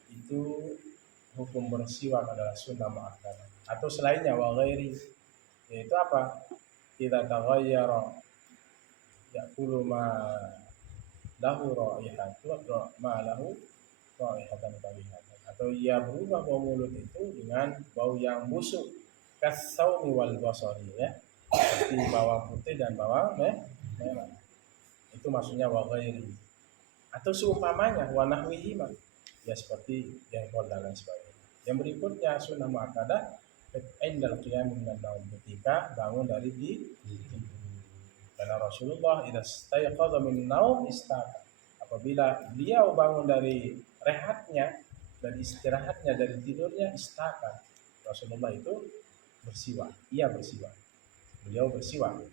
itu hukum bersiwak adalah sunnah muakkadah. Atau selainnya wa ghairi, yaitu apa? Kita taghayyara ya'kulu ma lahu raihatu ma lahu raihatan karihatan. Atau ia berubah bau mulut itu dengan bau yang busuk, kasaumi wal basari, ya, seperti bawang putih dan bawang merah. Itu maksudnya wa ghairi. Atau seumpamanya wa nahwihi, ya seperti jengkol dan lain sebagainya. Yang berikutnya sunnah muakkadah indal qiyam minan naum, ketika bangun dari tidur. Karena Rasulullah idza stayqadha min naum istaka, Apabila beliau bangun dari rehatnya, dari istirahatnya, dari tidurnya, istaka. Rasulullah itu bersiwak. Ia bersiwak. Beliau bersiwak.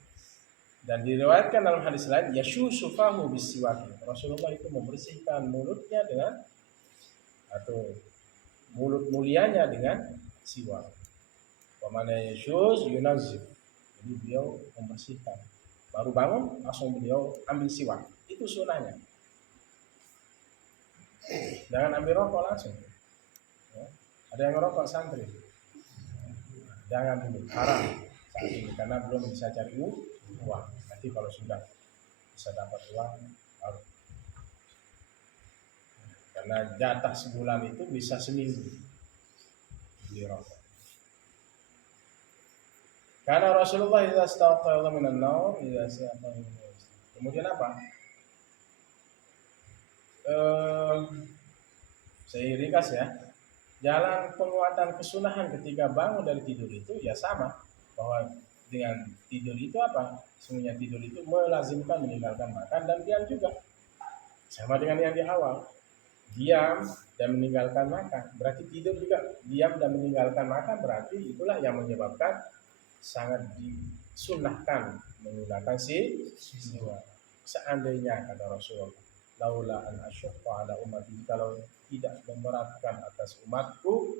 Dan diriwayatkan dalam hadis lain, yashushu fahu bisiwak. Rasulullah itu membersihkan mulutnya dengan, atau mulut mulianya dengan siwak. Wa mana yashus yunazif. Jadi beliau membersihkan. Baru bangun langsung beliau ambil siwak. Itu sunahnya. Jangan ambil rokok langsung. Ya. Ada yang ngerokok santri. Jangan dulu, haram saat ini karena belum bisa cari uang. Nanti kalau sudah bisa dapat uang baru. Karena jatah sebulan itu bisa seminggu beli rokok. Karena Rasulullah idza istaqala minan naum idza siapa. Kemudian apa? Saya ringkas ya. Jalan penguatan kesunahan ketika bangun dari tidur itu ya sama, bahwa dengan tidur itu apa? Sesungguhnya tidur itu melazimkan meninggalkan makan dan diam juga. Sama dengan yang di awal. Diam dan meninggalkan makan. Berarti tidur juga diam dan meninggalkan makan, berarti itulah yang menyebabkan sangat disunahkan menggunakan siwak. Seandainya kata Rasulullah, laula an asyqa ala ummati, kalau tidak memberatkan atas umatku,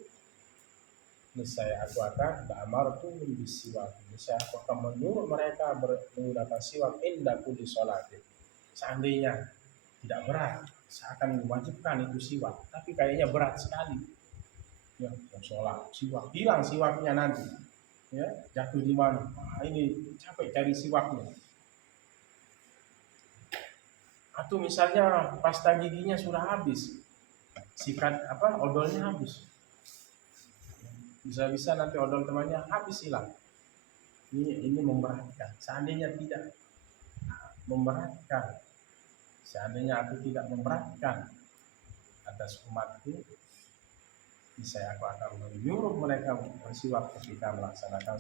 niscaya aku akan ba'amartu bisiwak. Niscaya aku akan menyuruh mereka menggunakan siwak inda kulli sholatin. Seandainya tidak berat, saya akan mewajibkan itu siwak. Tapi kayaknya berat sekali. Ya, sholat, siwak, hilang siwaknya nanti. Ya, jatuh di mana? Nah, ini capek cari siwaknya. Atau misalnya pasta giginya sudah habis, sikat odolnya habis. Bisa-bisa nanti odol temannya habis hilang. Ini memberatkan. Seandainya tidak memberatkan, seandainya aku tidak memberatkan atas umatku, saya akan menyuruh mereka bersiwak ketika melaksanakan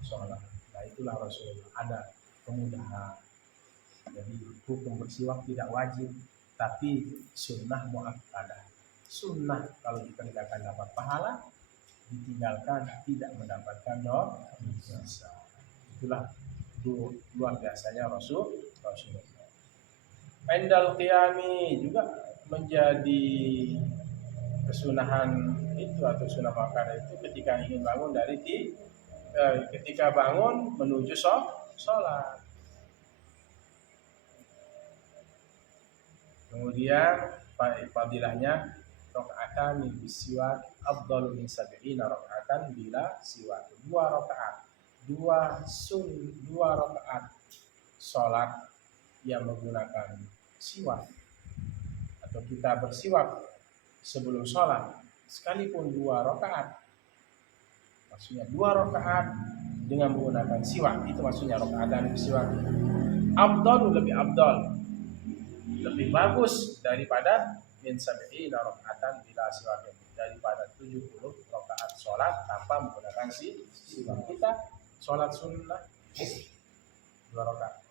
sholat. Nah itulah Rasulullah, ada kemudahan. Jadi hukum bersiwak tidak wajib, tapi sunnah muakkadah. Sunnah kalau dikerjakan dapat pahala, ditinggalkan tidak mendapatkan dosa. Itulah luar biasanya Rasulullah. Endal qiyami juga menjadi kesunahan itu, atau sunnah muakkadah itu ketika ingin bangun dari ketika bangun menuju sholat. Kemudian fadilahnya rakaatan bisiwak afdalu min sab'ina rakaatan bila siwak. 2 rakaat. 2 rakaat salat yang menggunakan siwak, atau kita bersiwak sebelum sholat, sekalipun 2 rakaat, maksudnya 2 rakaat dengan menggunakan siwak, itu maksudnya rakaat dan siwak. Afdal, lebih afdal, lebih bagus daripada min sab'ina rakaatan bila siwak, daripada 70 rakaat sholat tanpa menggunakan siwak. Kita sholat sunnah 2 rakaat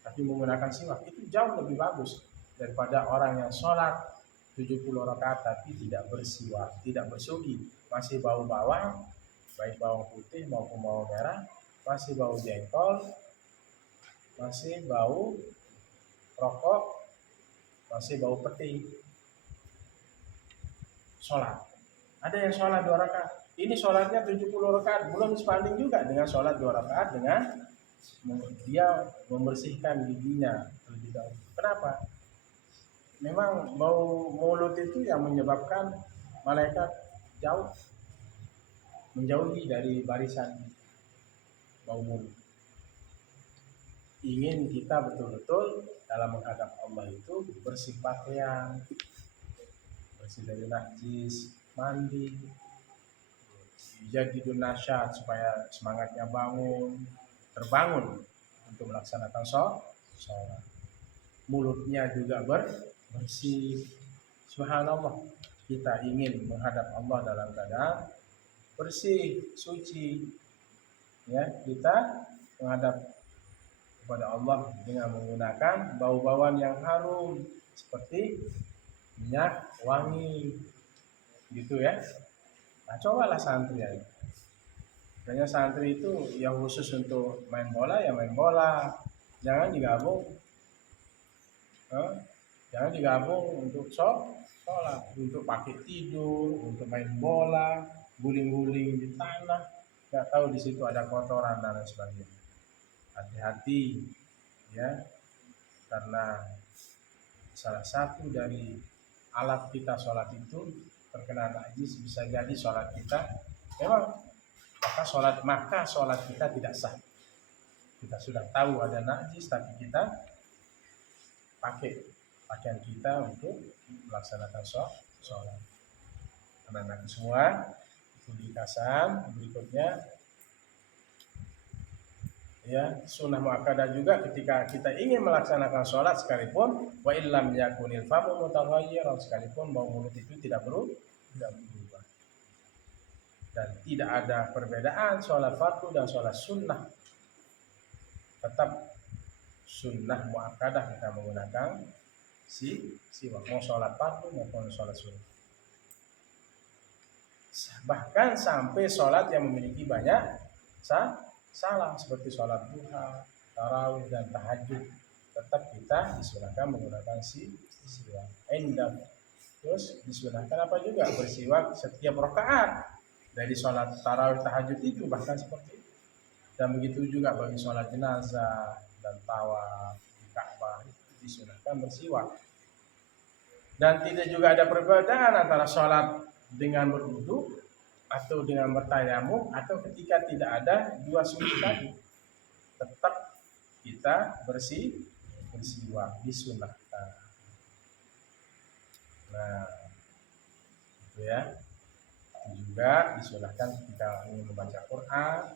tapi menggunakan siwak, itu jauh lebih bagus daripada orang yang sholat 70 rakaat tapi tidak bersiwak, tidak bersugi, masih bau bawang, baik bawang putih maupun bawang merah, masih bau jengkol, masih bau rokok, masih bau peti. Sholat, ada yang sholat 2 rakaat, ini sholatnya 70 rakaat, belum sebanding juga dengan sholat 2 rakaat dengan dia membersihkan giginya terlebih dahulu. Kenapa? Memang bau mulut itu yang menyebabkan malaikat menjauhi dari barisan bau mulut. Ingin kita betul-betul dalam menghadap Allah itu bersih pakaian, bersih dari najis, mandi, jadi nasyat supaya semangatnya terbangun untuk melaksanakan sholat. Mulutnya juga bersih. Subhanallah, kita ingin menghadap Allah dalam keadaan bersih, suci. Ya, kita menghadap kepada Allah dengan menggunakan bau-bauan yang harum, seperti minyak wangi gitu ya. Nah, cobalah santri ya. Makanya santri itu yang khusus untuk main bola ya main bola, jangan digabung, jangan digabung untuk sholat, untuk pakai tidur, untuk main bola, guling-guling di tanah, nggak tahu di situ ada kotoran dan lain sebagainya. Hati-hati ya, karena salah satu dari alat kita sholat itu terkena najis, bisa jadi sholat kita memang maka sholat kita tidak sah. Kita sudah tahu ada najis, tapi kita pakai pakaian kita untuk melaksanakan sholat. Anak-anak semua itu dikasan. Berikutnya ya, sunnah muakkadah juga ketika kita ingin melaksanakan sholat sekalipun wa illam yakunil famu mutaghayyiran, sekalipun bau mulut itu tidak berubah. Dan tidak ada perbedaan sholat fardu dan sholat sunnah. Tetap sunnah muakkadah kita menggunakan siwak, mau sholat fardu maupun sholat sunnah. Bahkan sampai sholat yang memiliki banyak salah seperti sholat duha, tarawih dan tahajud, tetap kita disunahkan menggunakan siwak. Terus disunahkan apa juga? Bersiwak setiap rakaat dari sholat tarawih tahajud itu, bahkan seperti itu. Dan begitu juga bagi sholat jenazah dan tawaf di Ka'bah disunahkan bersiwak. Dan tidak juga ada perbedaan antara sholat dengan berwudu atau dengan bertayamum atau ketika tidak ada dua sujud tadi, tetap kita bersiwak disunahkan. Nah, itu ya. Juga disunahkan ketika ingin membaca Quran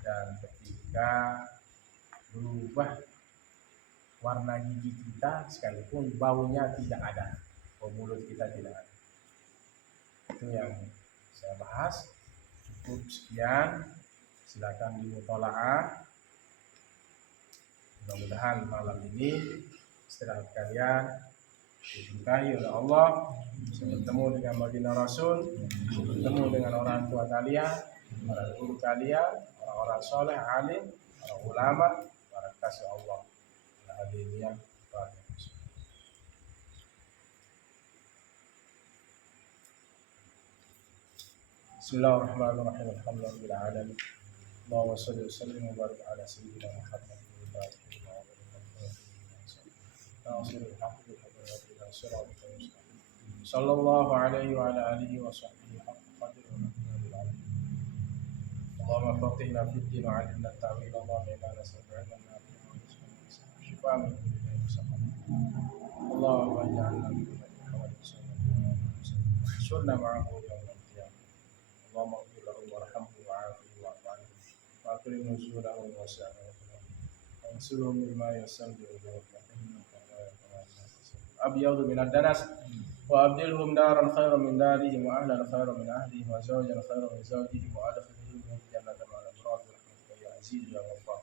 dan ketika berubah warna gigi kita sekalipun baunya tidak ada, bau mulut kita tidak ada. Itu yang saya bahas. Cukup sekian, silakan dimutolaah. Mudah-mudahan malam ini istirahat kalian diberkahi oleh Allah, bertemu dengan baginda Rasul, bertemu dengan orang tua kalian, para guru kalian, orang-orang soleh, alim, para ulama, para kasih Allah. Hadirin yang Bismillahirrahmanirrahim. Alhamdulillah alamin. Allahumma shalli wa sallim wa barik ala sayyidina Muhammad wa ala alihi wa sahbihi. Sallallahu alaihi wa ala alihi wa sahbihi haqqa qadrihi. Allahumma faqihna fid din wa 'allimna at-ta'wil. Allahumma inna nas'aluka 'ilman nafi'an wa rizqan shifaan min kulli da'in wa saqam. Allahumma ij'alna min ummati Muhammadin shurna ma'ahu yawm al-qiyamah. Allahumma ighfir lahu warhamhu wa'afihi wa'fu 'anhu wa akrim nuzulahu wa wasi'ahu wa ansurhu mimma yastanbihu innaka la abyadu min ad-danas wa abdilhum daran khairan min darihim wa ahlan khairan min ahlihim wa zawjan khairan min zawjihim wa adkhilhum jannatan ma'al abrar bi rahmatika ya aziz ya ghaffar.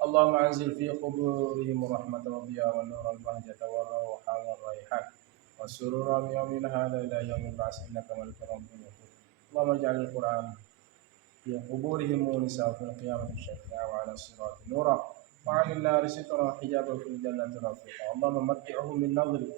Allahumma anzil fi quburihim rahmatan wa diya wa nuran bahjata wa rawha wa raihan wa sururan yawmin hadha ila yawmin ba'ts innaka malikun rabbun. Allahumma ij'al al-Qur'an fi quburihim munisa fil qiyamati syafi'a wa 'ala sirati nura wa 'ala an-nari sitra wa hijaban fil jannati rafiqa. Allahumma matti'hum min nadri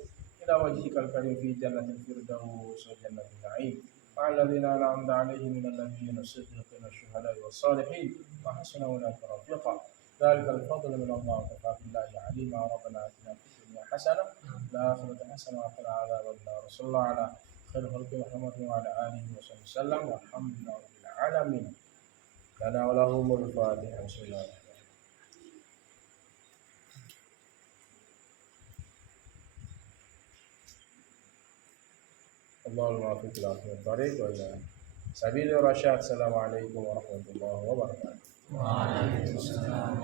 ila wajhika al-karim fi jannatil firdaus wa jannatin na'im wa 'alladhina an'amta 'alaihim minal nabiyyin was-siddiqin wash-shuhada'i was-salihin wa hasuna ulaika rafiqa. Dhalika al-fadlu min Allah wa kafaa billahi 'alima. Rabbana atina fid dunya hasanah wa fil akhirati hasanah wa qina adzaban nar. Sallallahu ala khairil khalqi Muhammadin wa ala alihi wa sahbihi wasallam walhamdulillahi rabbil alamin. Lana wa lahumul fatihah. Bismillahirrahmanirrahim. Allahul muwaffiq ila aqwamit thariq wa ila sabilir rasyad. Assalamualaikum warahmatullahi wabarakatuh. Waalaikumsalam.